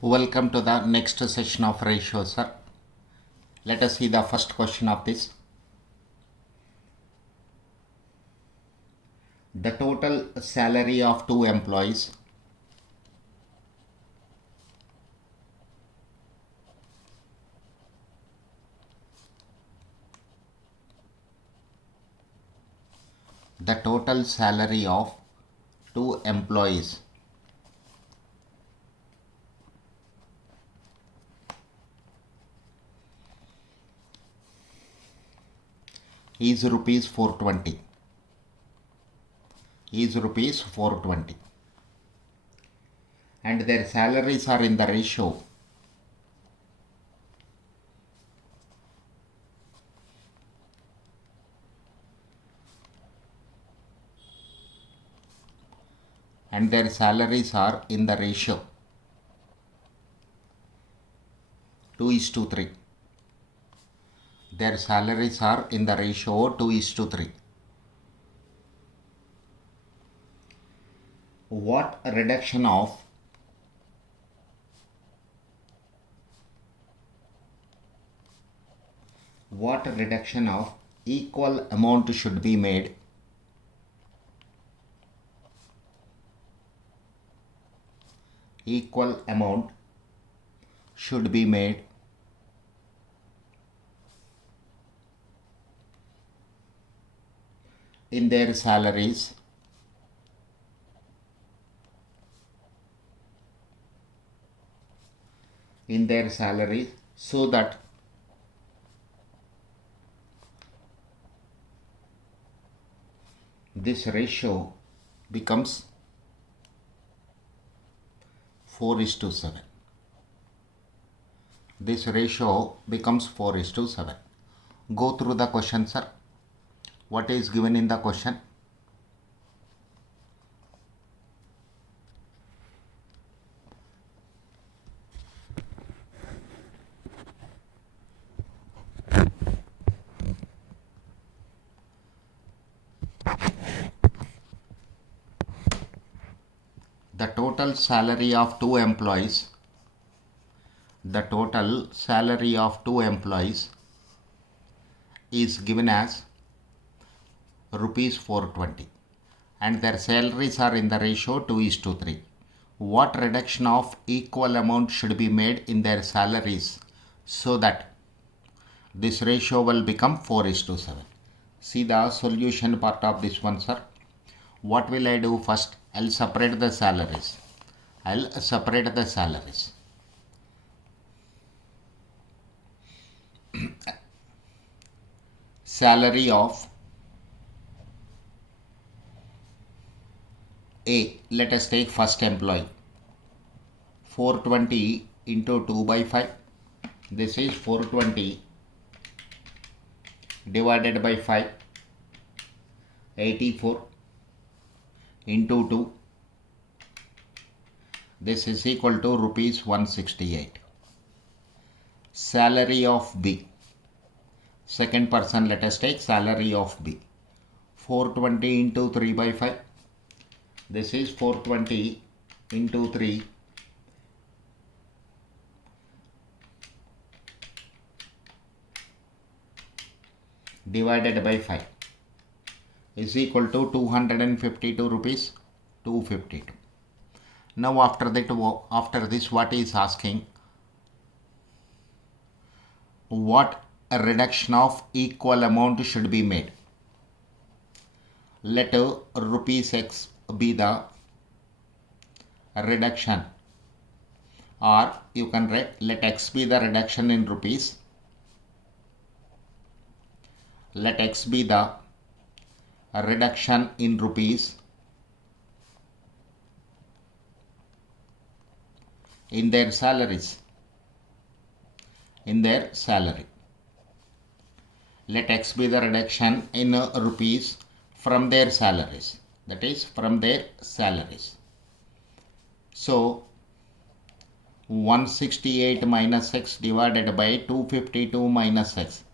Welcome to the next session of ratio, sir. Let us see the first question of this. The total salary of two employees the total salary of two employees is rupees 420 and their salaries are in the ratio and their salaries are in the ratio 2:3. Their salaries are in the ratio 2:3. What reduction of equal amount should be made in their salaries so that this ratio becomes 4:7. This ratio becomes 4:7. Go through the question, sir. What is given in the question? The total salary of two employees is given as rupees 420 and their salaries are in the ratio 2:3. What reduction of equal amount should be made in their salaries so that this ratio will become 4:7? See the solution part of this one, sir. What will I do first? I'll separate the salaries. Salary of A, let us take first employee. 420 into 2/5. This is 420 divided by 5. 84 into 2. This is equal to rupees 168. Salary of B. Second person, let us take salary of B. 420 into 3/5. This is 420 into 3 divided by 5 is equal to 252 rupees. 252. Now after this what is asking? What a reduction of equal amount should be made? Let rupees X be the reduction, or you can write let X be the reduction in rupees. Let X be the reduction in rupees in their salaries. Let X be the reduction in rupees from their salaries. That is from their salaries. So 168 minus X divided by 252 minus X.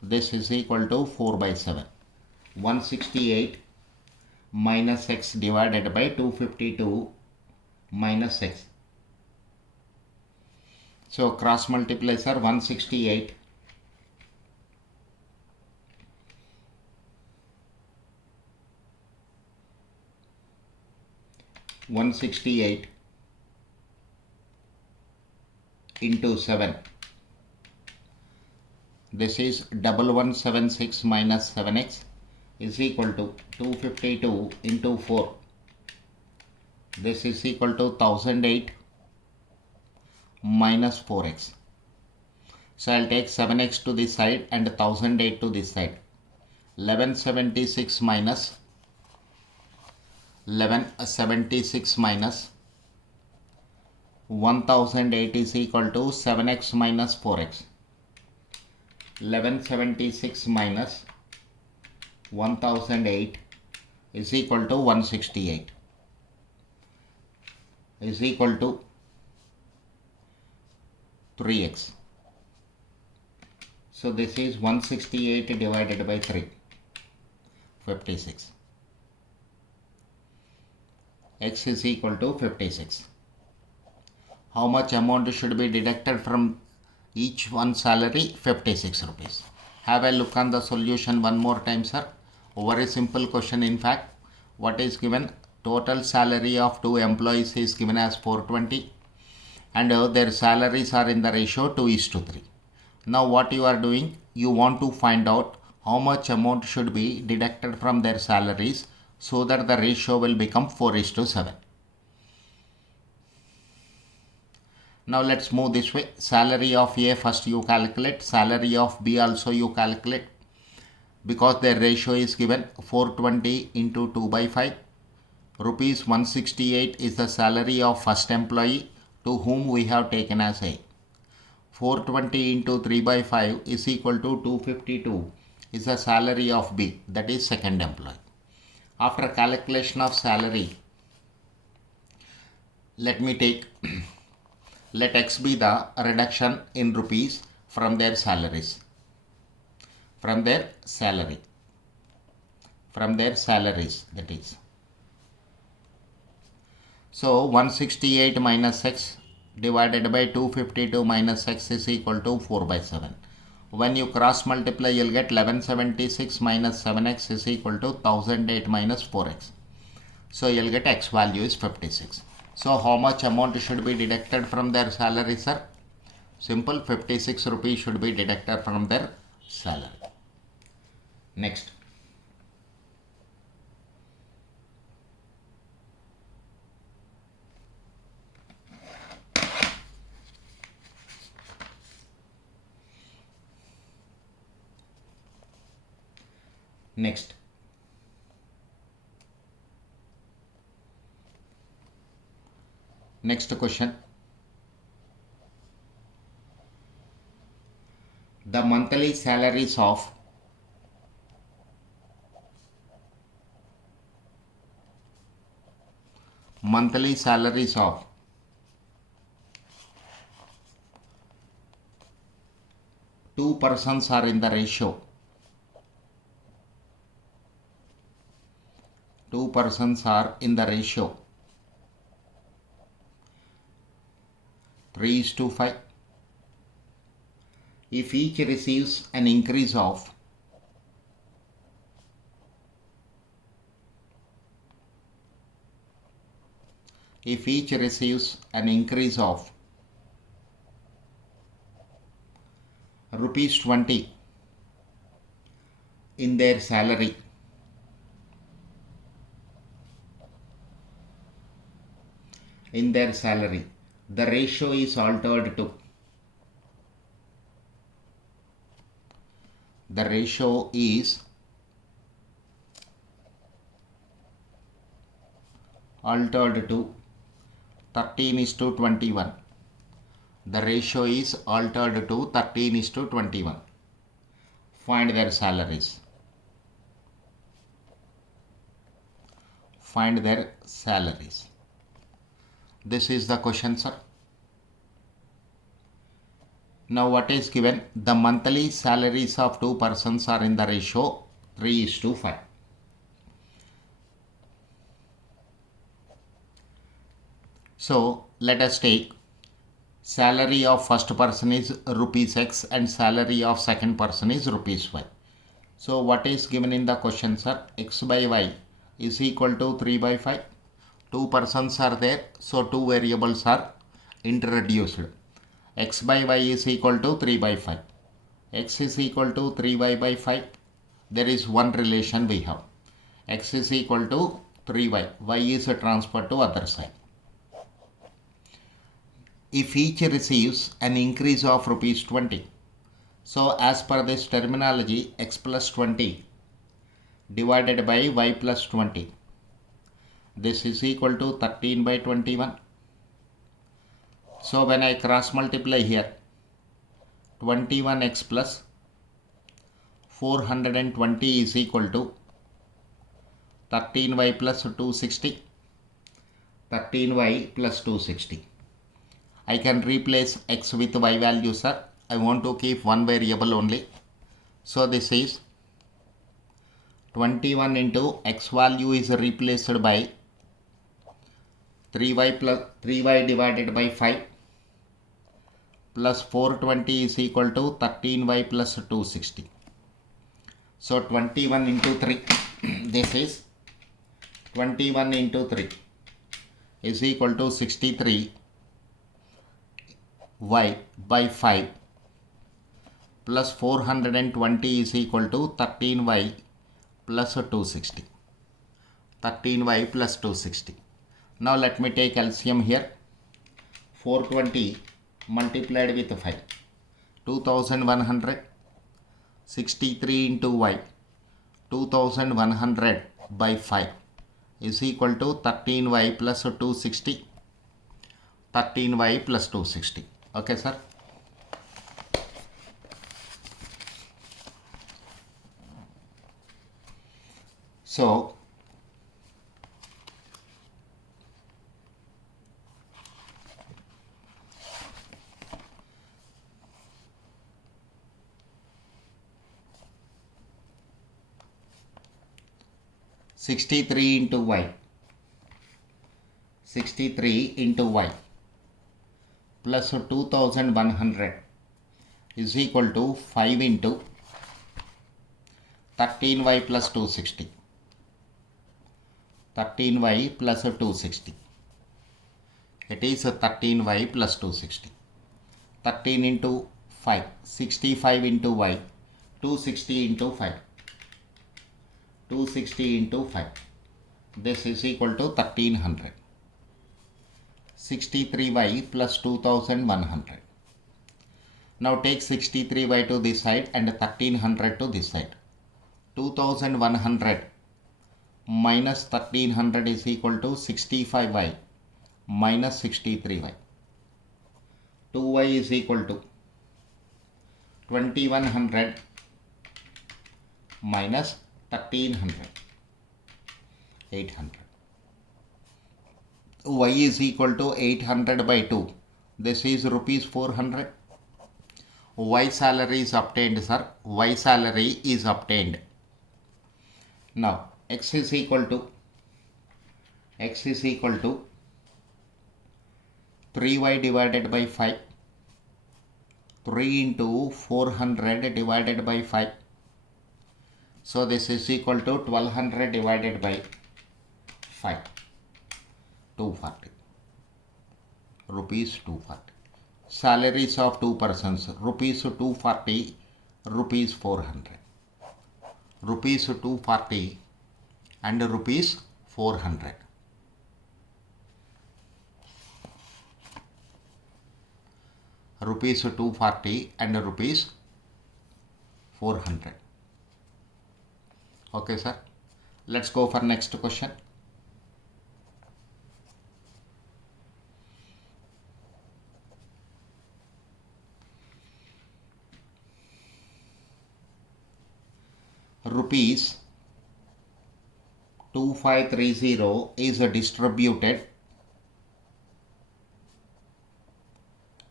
This is equal to 4/7. 168 minus X divided by 252 minus X. So cross multiplies are 168 168 into 7. This is 1176 minus 7x is equal to 252 into 4. This is equal to 1008 minus 4x. So I'll take 7x to this side and 1008 to this side. 1176 minus 1008 is equal to 7x minus 4x. 1176 minus 1008 is equal to 168 is equal to 3x. So this is 168 divided by 3, 56. X is equal to 56. How much amount should be deducted from each one salary? 56 rupees. Have a look on the solution one more time, sir. Very simple question. In fact, what is given? Total salary of 2 employees is given as 420 and their salaries are in the ratio 2:3. Now what you are doing? You want to find out how much amount should be deducted from their salaries so that the ratio will become 4:7. Now let's move this way. Salary of A first you calculate, salary of B also you calculate, because their ratio is given 420 into 2 by 5. Rupees 168 is the salary of first employee to whom we have taken as A. 420 into 3 by 5 is equal to 252 is the salary of B, that is second employee. After calculation of salary, let X be the reduction in rupees from their salaries. From their salaries, that is. So 168 minus X divided by 252 minus X is equal to 4 by 7. When you cross multiply, you'll get 1176 minus 7x is equal to 1008 minus 4x. So you'll get X value is 56. So how much amount should be deducted from their salary, sir? Simple, 56 rupees should be deducted from their salary. Next. Next. Next question. The monthly salaries of two persons are in the ratio. 2 persons are in the ratio 3:5. If each receives an increase of rupees 20 in their salary, the ratio is altered to the ratio is altered to 13:21. The ratio is altered to 13:21. Find their salaries. This is the question, sir. Now what is given? The monthly salaries of 2 persons are in the ratio 3:5. So let us take salary of first person is rupees X and salary of second person is rupees Y. So what is given in the question, sir? X by Y is equal to 3 by 5. Two persons are there, so two variables are introduced. X by Y is equal to 3 by 5. X is equal to 3y by 5. There is one relation we have. X is equal to 3y. Y is transferred to other side. If each receives an increase of rupees 20, so as per this terminology, x plus 20 divided by y plus 20, this is equal to 13 by 21. So when I cross multiply here, 21x plus 420 is equal to 13y plus 260. 13y plus 260. I can replace x with y value, sir. I want to keep one variable only. So this is 21 into x value is replaced by 3y divided by 5 plus 420 is equal to 13y plus 260. So 21 into 3, this is 21 into 3 is equal to 63 y by 5 plus 420 is equal to 13y plus 260. 13y plus 260. Now let me take LCM here. 420 multiplied with 5. 2100. 63 into y. 2100 by 5 is equal to 13y plus 260. 13y plus 260. Okay, sir. So, (63 into y) 63 into y plus 2100 is equal to 5 into 13y plus 260. 13y plus 260. It is 13y plus 260. 13 into 5. 65 into y. 260 into 5. 260 into 5. This is equal to 1300. 63y plus 2100. Now take 63y to this side and 1300 to this side. 2100 minus 1300 is equal to 65y minus 63y. 2y is equal to 2100 minus 1300. 800. Y is equal to 800 by 2. This is rupees 400. Y salary is obtained, sir. Y salary is obtained. Now x is equal to 3y divided by 5. 3 into 400 divided by 5. So this is equal to 1200 divided by 5. 240. Rupees 240. Salaries of two persons. Rupees 240. Rupees 400. Rupees 240 and rupees 400. Rupees 240 and rupees 400. Okay, sir. Let's go for next question. Rupees 2530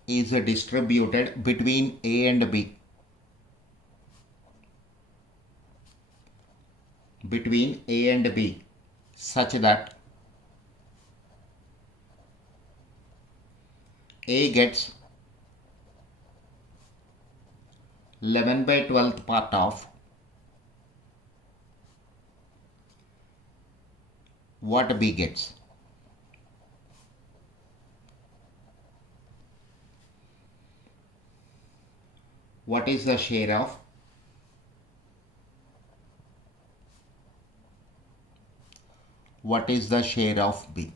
is distributed between A and B. Between A and B such that A gets 11/12th part of what B gets. What is the share of what is the share of B?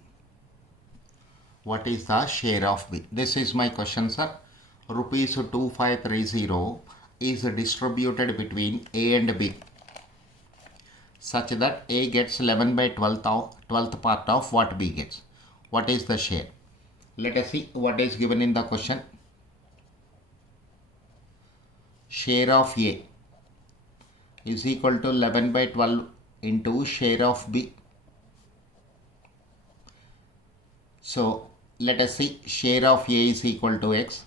What is the share of B? This is my question, sir. Rupees 2530 is distributed between A and B such that A gets 11/12th part of what B gets. What is the share? Let us see what is given in the question. Share of A is equal to 11/12 into share of B. So let us see, share of A is equal to X,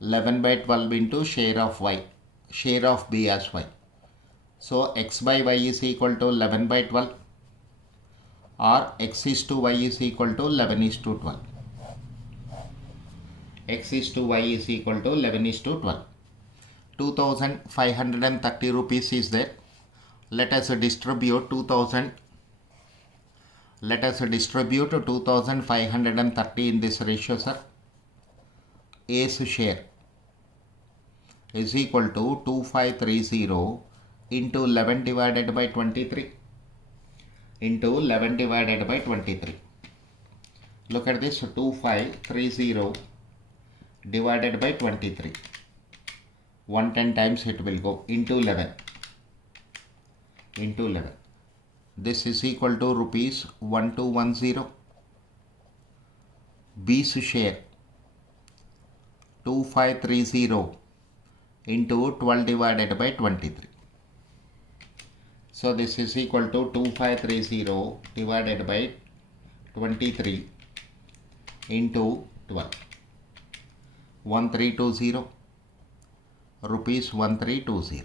11/12 into share of Y, share of B as Y. So X by Y is equal to 11/12, or X is to Y is equal to 11 is to 12. X is to Y is equal to 11 is to 12. 2530 rupees is there. Let us distribute 2530 in this ratio, sir. A's share is equal to 2530 into 11 divided by 23 into 11 divided by 23. Look at this, 2530 divided by 23. 110 times it will go into 11. This is equal to rupees 1210. B's share 2530 into 12 divided by 23. So this is equal to 2530 divided by 23 into 12. 1320 rupees 1320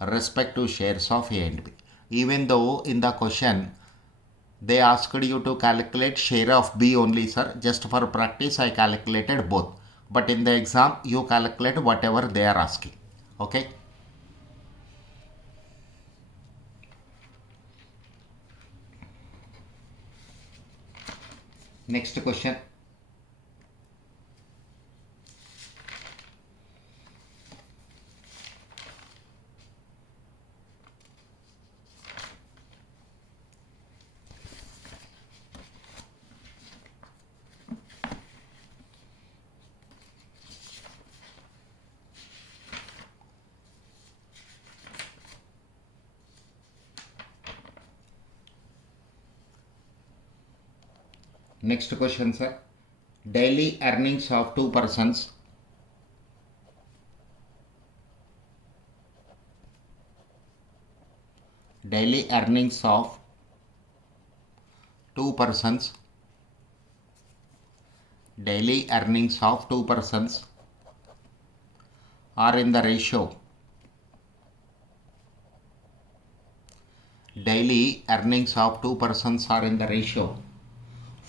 respective shares of A and B. Even though in the question they asked you to calculate share of B only, sir, just for practice I calculated both, but in the exam you calculate whatever they are asking. Okay. Next question. Next question, sir. Daily earnings of two persons are in the ratio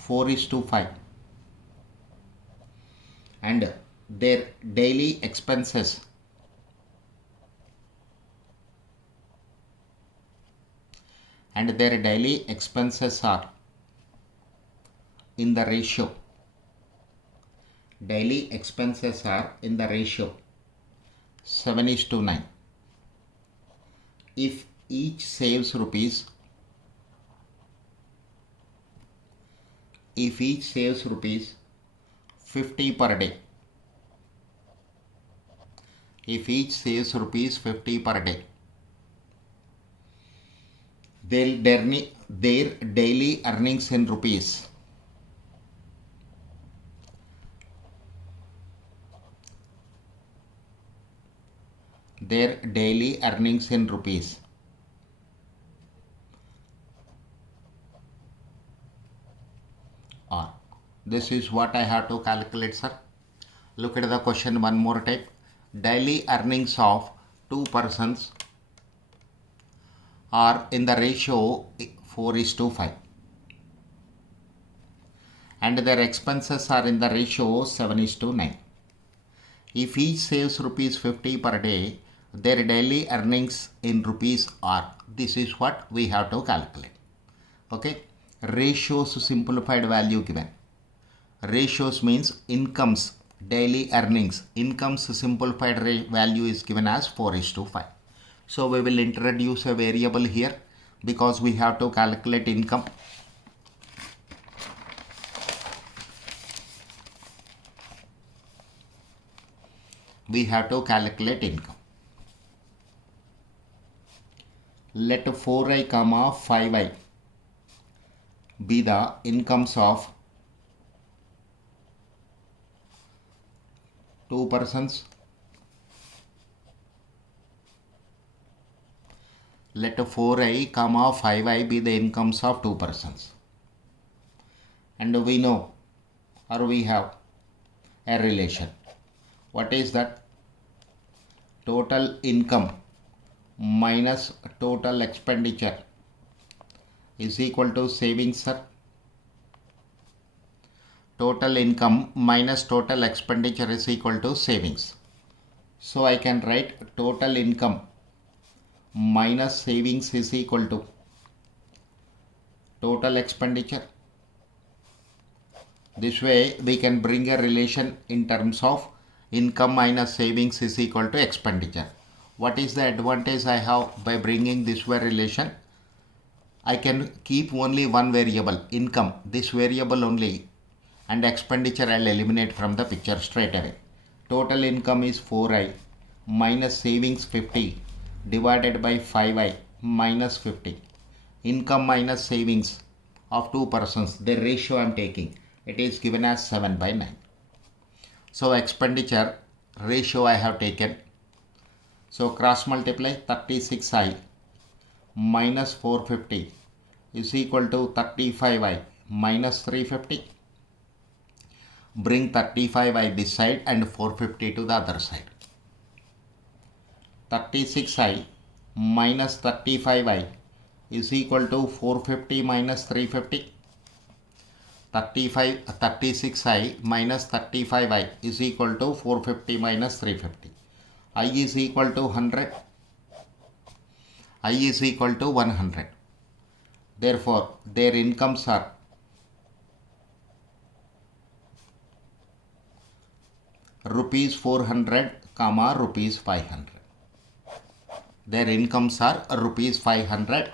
4:5, and their daily expenses are in the ratio 7:9. If each saves rupees 50 per day, their daily earnings in rupees are. This is what I have to calculate, sir. Look at the question one more time. Daily earnings of two persons are in the ratio 4:5, and their expenses are in the ratio 7:9. If each saves rupees 50 per day, their daily earnings in rupees are. This is what we have to calculate. Okay. Ratios simplified value given. Ratios means incomes, daily earnings. Incomes simplified value is given as 4:5. So we will introduce a variable here because we have to calculate income. We have to calculate income. Let 4i comma 5i be the incomes of 2 persons. Let 4i comma 5i be the incomes of 2 persons. And we know, or we have a relation. What is that? Total income minus total expenditure is equal to savings, sir. Total income minus total expenditure is equal to savings. So I can write total income minus savings is equal to total expenditure. This way we can bring a relation in terms of income minus savings is equal to expenditure. What is the advantage I have by bringing this way relation? I can keep only one variable, income, this variable only, and expenditure I'll eliminate from the picture straight away. Total income is 4i minus savings 50 divided by 5i minus 50. Income minus savings of 2 persons, the ratio I am taking, it is given as 7/9. So expenditure ratio I have taken. So cross multiply 36i minus 450 is equal to 35i minus 350. Bring 35i this side and 450 to the other side. 36i minus 35i is equal to 450 minus 350. 36i minus 35i is equal to 450 minus 350. I is equal to 100. I is equal to 100. Therefore, their incomes are rupees 400 comma rupees 500. Their incomes are rupees 500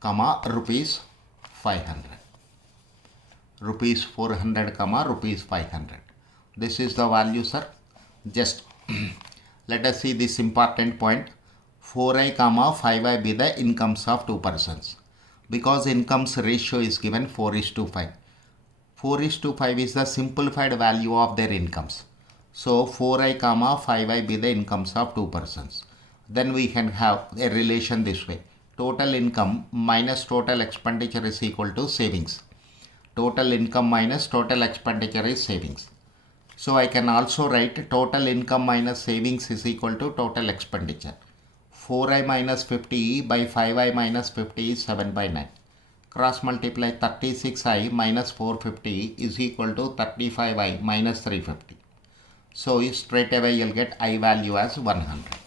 comma rupees 500. Rupees 400 comma rupees 500. This is the value, sir. Just let us see this important point. 4i comma 5i be the incomes of 2 persons. Because incomes ratio is given 4:5. 4:5 is the simplified value of their incomes. So 4i comma 5i be the incomes of 2 persons. Then we can have a relation this way. Total income minus total expenditure is equal to savings. Total income minus total expenditure is savings. So I can also write total income minus savings is equal to total expenditure. 4i minus 50 by 5i minus 50 is 7/9. Cross multiply 36i minus 450 is equal to 35i minus 350. So straight away you'll get I value as 100.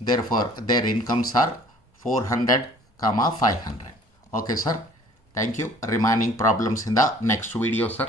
Therefore, their incomes are 400 comma 500. Okay, sir. Thank you. Remaining problems in the next video, sir.